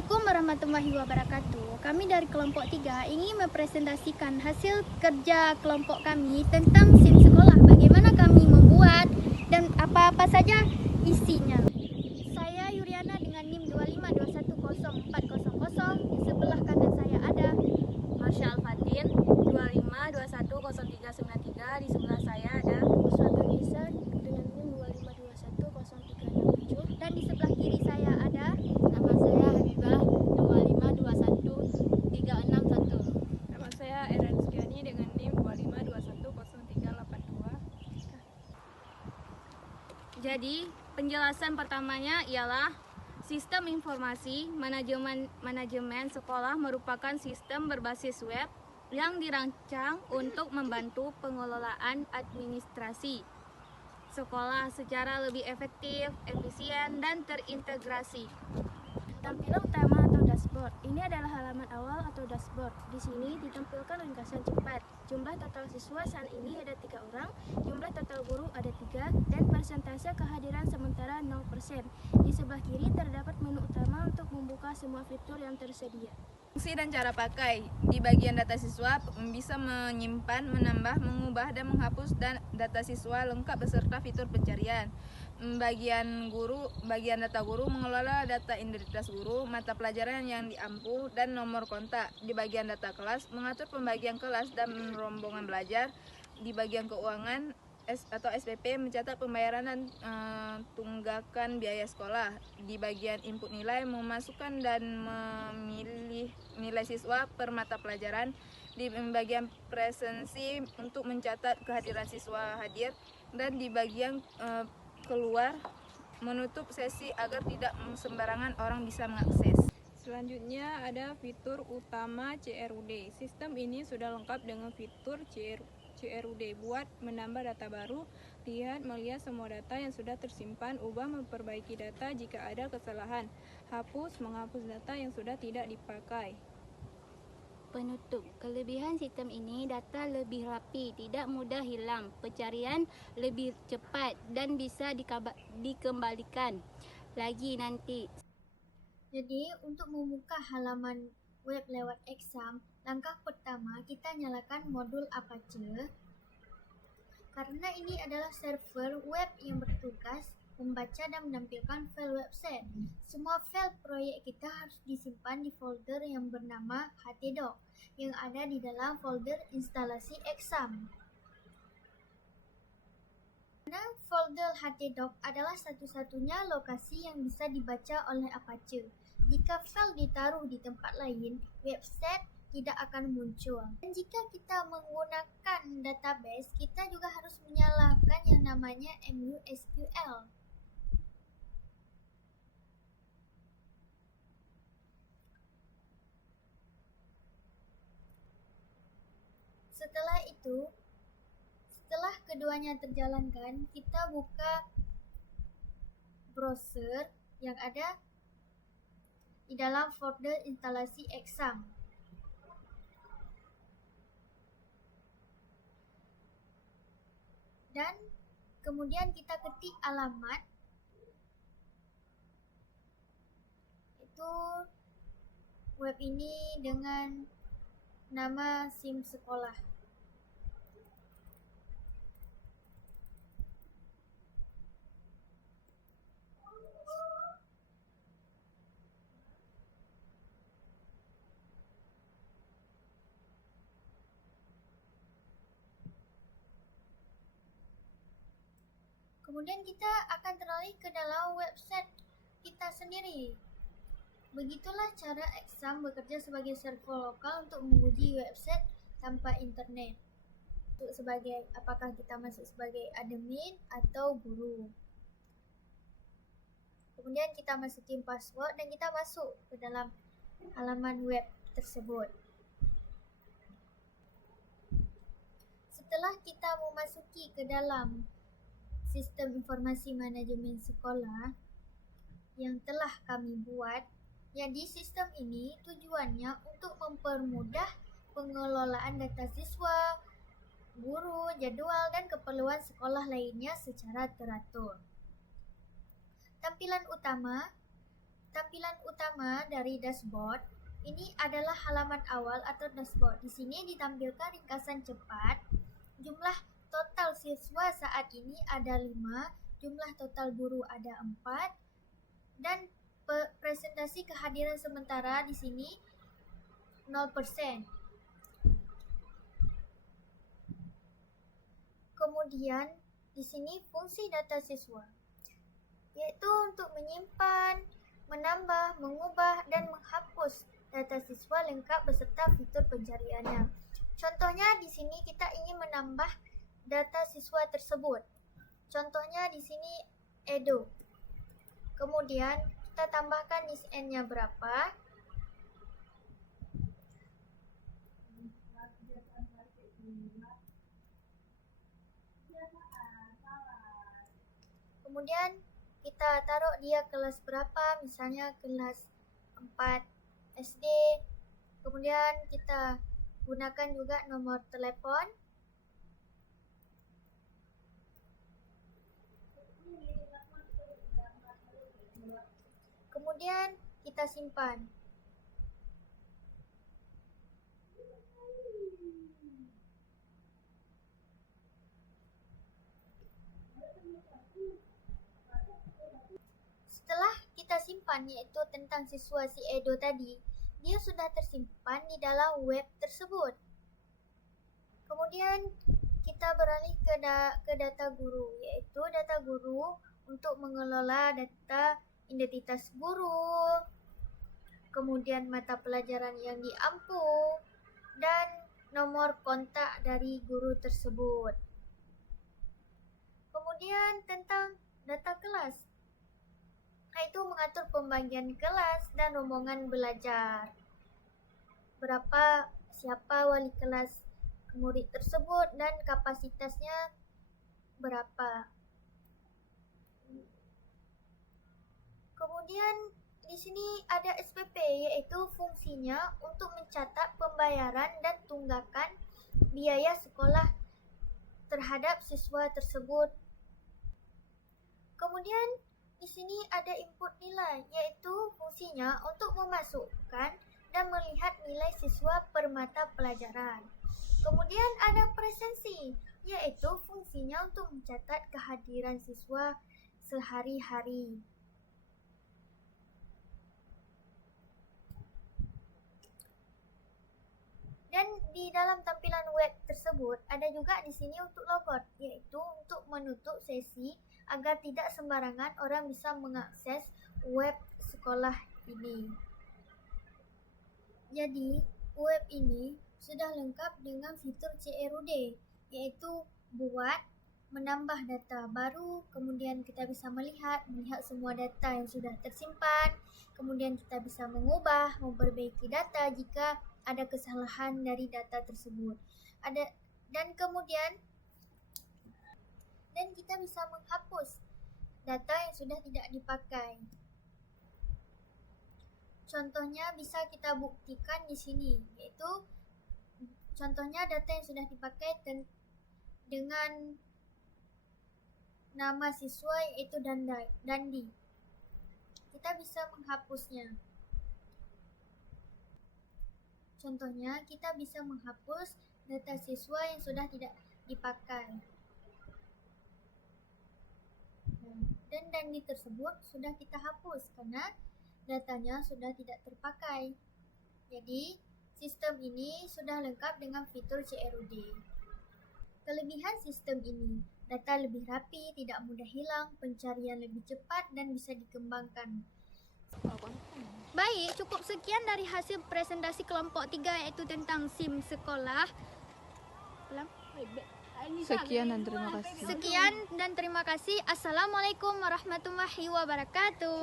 Assalamualaikum warahmatullahi wabarakatuh. Kami dari kelompok 3 ingin mempresentasikan hasil kerja kelompok kami tentang SIM sekolah. Bagaimana kami membuat dan apa-apa saja isinya. Saya Yuriana dengan NIM 25210400. Di sebelah kanan saya ada Marsha Al-Fatin 25210393. Di sebelah saya ada Uswatun Nisa dengan NIM 25210367. Dan di sebelah kiri saya ada nama saya Habibah 25213661. Nama saya Erin Skiani dengan NIM 25210382. Jadi penjelasan pertamanya ialah sistem informasi manajemen sekolah merupakan sistem berbasis web yang dirancang untuk membantu pengelolaan administrasi sekolah secara lebih efektif, efisien, dan terintegrasi. tampilan utama atau dashboard. Ini adalah halaman awal atau dashboard. Di sini ditampilkan ringkasan cepat. Jumlah total siswa saat ini ada 3 orang, jumlah total guru ada 3, dan persentase kehadiran sementara 0%. Di sebelah kiri terdapat menu utama untuk membuka semua fitur yang tersedia. Fungsi dan cara pakai. Di bagian data siswa bisa menyimpan, menambah, mengubah, dan menghapus data siswa lengkap beserta fitur pencarian. Bagian data guru mengelola data identitas guru, mata pelajaran yang diampu, dan nomor kontak. Di bagian data kelas mengatur pembagian kelas dan rombongan belajar. Di bagian keuangan atau SPP mencatat pembayaran dan tunggakan biaya sekolah. Di bagian input nilai memasukkan dan memilih nilai siswa per mata pelajaran. Di bagian presensi untuk mencatat kehadiran siswa hadir, dan di bagian keluar menutup sesi agar tidak sembarangan orang bisa mengakses. Selanjutnya ada fitur utama CRUD. Sistem ini sudah lengkap dengan fitur CRUD. Buat menambah data baru, melihat semua data yang sudah tersimpan, ubah, memperbaiki data jika ada kesalahan, menghapus data yang sudah tidak dipakai. Penutup. Kelebihan sistem ini, data lebih rapi, tidak mudah hilang, pencarian lebih cepat, dan bisa dikembalikan lagi nanti. Jadi, untuk membuka halaman web lewat Exam, langkah pertama kita nyalakan modul Apache. Karena ini adalah server web yang bertugas membaca dan menampilkan file website. Semua file proyek kita harus disimpan di folder yang bernama htdoc yang ada di dalam folder instalasi Exam. Karena folder htdoc adalah satu-satunya lokasi yang bisa dibaca oleh Apache. Jika file ditaruh di tempat lain, website tidak akan muncul. Dan jika kita menggunakan database, kita juga harus menyalakan yang namanya MuSQL. Setelah keduanya terjalankan, kita buka browser yang ada di dalam folder instalasi Exam. Dan kemudian kita ketik alamat, itu web ini dengan nama SIM sekolah. Kemudian kita akan teralih ke dalam website kita sendiri. Begitulah cara Exam bekerja sebagai server lokal untuk menguji website tanpa internet. Apakah kita masuk sebagai admin atau guru. Kemudian kita masukin password dan kita masuk ke dalam halaman web tersebut. Setelah kita memasuki ke dalam sistem informasi manajemen sekolah yang telah kami buat, jadi sistem ini tujuannya untuk mempermudah pengelolaan data siswa, guru, jadwal, dan keperluan sekolah lainnya secara teratur. Tampilan utama tampilan utama dari dashboard ini adalah halaman awal atau dashboard. Di sini ditampilkan ringkasan cepat. Jumlah total siswa saat ini ada 5, jumlah total guru ada 4, dan presentasi kehadiran sementara di sini 0%. Kemudian di sini fungsi data siswa, yaitu untuk menyimpan, menambah, mengubah, dan menghapus data siswa lengkap beserta fitur pencariannya. Contohnya di sini kita ingin menambah data siswa tersebut. Contohnya di sini Edo. Kemudian kita tambahkan ISN-nya berapa. Kemudian kita taruh dia kelas berapa, misalnya kelas 4 SD. Kemudian kita gunakan juga nomor telepon. Kemudian kita simpan. Setelah kita simpan, yaitu tentang siswa si Edo tadi, dia sudah tersimpan di dalam web tersebut. Kemudian kita beralih ke data guru, yaitu data guru untuk mengelola data identitas guru, kemudian mata pelajaran yang diampu, dan nomor kontak dari guru tersebut. Kemudian tentang data kelas, yaitu mengatur pembagian kelas dan rombongan belajar. Siapa wali kelas murid tersebut dan kapasitasnya berapa. Kemudian di sini ada SPP, yaitu fungsinya untuk mencatat pembayaran dan tunggakan biaya sekolah terhadap siswa tersebut. Kemudian di sini ada input nilai, yaitu fungsinya untuk memasukkan dan melihat nilai siswa per mata pelajaran. Kemudian ada presensi, yaitu fungsinya untuk mencatat kehadiran siswa sehari-hari. Dan di dalam tampilan web tersebut ada juga di sini untuk logout, yaitu untuk menutup sesi agar tidak sembarangan orang bisa mengakses web sekolah ini. Jadi, web ini sudah lengkap dengan fitur CRUD, yaitu buat, menambah data baru, kemudian kita bisa melihat semua data yang sudah tersimpan, kemudian kita bisa mengubah, memperbaiki data jika ada kesalahan dari data tersebut. Dan kita bisa menghapus data yang sudah tidak dipakai. Contohnya bisa kita buktikan di sini, yaitu contohnya data yang sudah dipakai dengan nama siswa yaitu Dandi. Kita bisa menghapusnya. Contohnya, kita bisa menghapus data siswa yang sudah tidak dipakai. Dan Dandi tersebut sudah kita hapus karena datanya sudah tidak terpakai. Jadi, sistem ini sudah lengkap dengan fitur CRUD. Kelebihan sistem ini, data lebih rapi, tidak mudah hilang, pencarian lebih cepat, dan bisa dikembangkan. Baik, cukup sekian dari hasil presentasi kelompok 3, yaitu tentang SIM sekolah. Sekian dan terima kasih. Assalamualaikum warahmatullahi wabarakatuh.